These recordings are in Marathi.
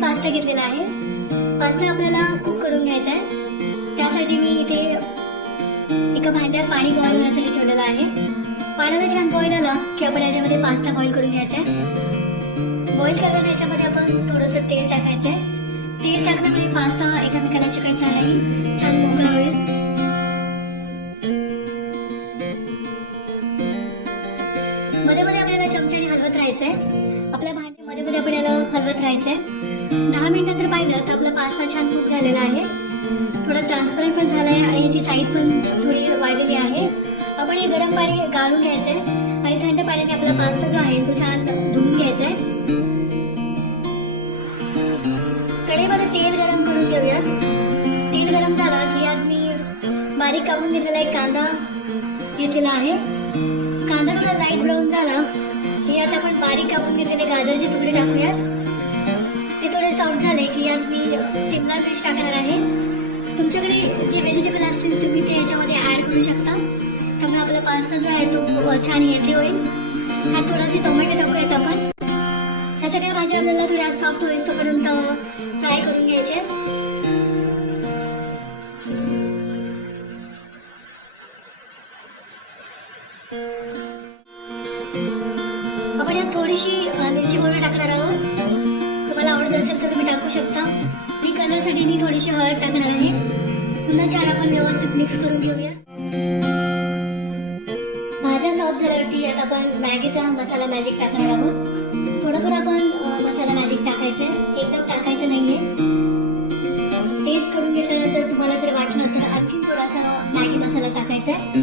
पास्ता घेतलेला आहे. पास्ता आपल्याला कुक करून घ्यायचा आहे. त्यासाठी मी इथे एका भांड्यात पाणी बॉईल होण्यासाठी ठेवलेलं आहे. पाण्याला छान बॉईल आलं की आपण याच्यामध्ये पास्ता बॉईल करून घ्यायचा आहे. बॉईल करताना याच्यामध्ये आपण थोडंसं तेल टाकायचं आहे. तेल टाकल्यामुळे पास्ता एकामेकाला चिकटला नाही. छान मोकळा होईल. मध्ये मध्ये आपल्याला चमच्याने हलवत राहायचं आहे. आपल्या भांड्या मध्ये मध्ये आपण याला हलवत राहायचं आहे. दहा मिनिटात पाहिलं तर आपला पास्ता छान कुक झालेला आहे. थोडा ट्रान्सपरंट पण झाला आहे आणि याची साईज पण थोडी वाढलेली आहे. आपण हे गरम पाणी गाळून घ्यायचं आहे आणि थंड पाण्याने आपला पास्ता जो आहे तो छान धुवून घ्यायचा आहे कढईमध्ये तेल गरम करून घेऊया. तेल गरम झाला की यात मी बारीक कापून घेतलेला एक कांदा घेतलेला आहे. कांदा थोडा लाइट ब्राऊन झाला की यात आपण बारीक कापून घेतलेले गाजरचे तुकडे टाकूयात. सगळे थोडे सॉफ्ट झाले. की यात मी सिमला मिर्च टाकणार आहे. तुमच्याकडे जे व्हेजिटेबल असतील तुम्ही ते याच्यामध्ये ॲड करू शकता. त्यामुळे आपला पास्ता जो आहे तो छान हेल्दी होईल. हा थोडासे टोमॅटो टाकूयात आपण. ह्या सगळ्या भाज्या आपल्याला थोड्या सॉफ्ट होईल तोपर्यंत फ्राय करून घ्यायचे. आपण यात थोडीशी मिरची पावडर टाकणार आहोत. हळद असेल तर तुम्ही टाकू शकता. मी कलरसाठी मी थोडीशी हळद टाकणार आहे. पुन्हा छान आपण व्यवस्थित मिक्स करून घेऊया. भाज्या सॉफ्ट झाल्यावरती यात आपण मॅगीचा मसाला मॅजिक टाकणार आहोत. थोडं थोडं आपण मसाला मॅजिक टाकायचं आहे. एकदम टाकायचं नाहीये. टेस्ट करून घेतल्यानंतर तुम्हाला जर वाटलं तर आणखी थोडासा मॅगी मसाला टाकायचा आहे.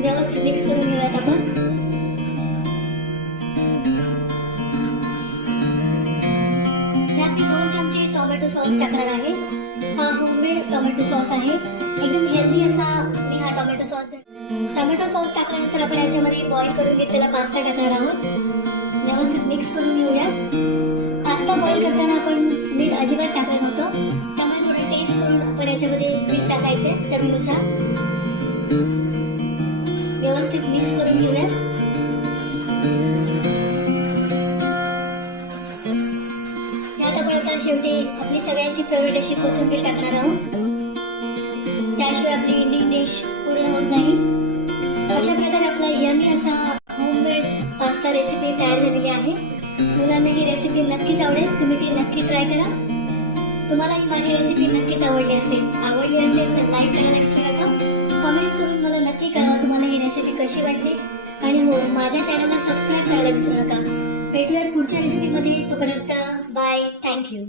व्यवस्थित मिक्स करून घेऊयात आपण. सॉस टाकणार आहे. हा होममेड टोमॅटो सॉस आहे. एकदम हेल्दी असा मी हा टोमॅटो सॉस टोमॅटो सॉस टाकल्यानंतर आपण याच्यामध्ये बॉईल करून घेतलेला पास्ता टाकणार आहोत. व्यवस्थित मिक्स करून घेऊया. पास्ता बॉईल करताना आपण मीठ अजिबात टाकत नव्हतो. त्यामुळे थोडं टेस्ट करून आपण याच्यामध्ये मीठ टाकायचे चवीनुसार. शेवटी आपली सगळ्यांची फेवरेट अशी कोथिंबीर टाकणार आहोत. त्याशिवाय आपली इंडियन डिश पूर्ण होत नाही. अशा प्रकारे आपला यमी असा होममेड पास्ता रेसिपी तयार झालेली आहे. मुलांना ही रेसिपी नक्कीच आवडेल. तुम्ही ती नक्की ट्राय करा. तुम्हाला ही माझी रेसिपी नक्कीच आवडली असेल. आवडली असेल तर लाईक करायला विसरू नका कमेंट करून मला नक्की कळवा तुम्हाला ही रेसिपी कशी वाटली. आणि हो माझ्या चॅनलला सबस्क्राईब करायला विसरू नका. भेटूयात पुढच्या रेसिपीमध्ये तोपर्यंत बाय थँक्यू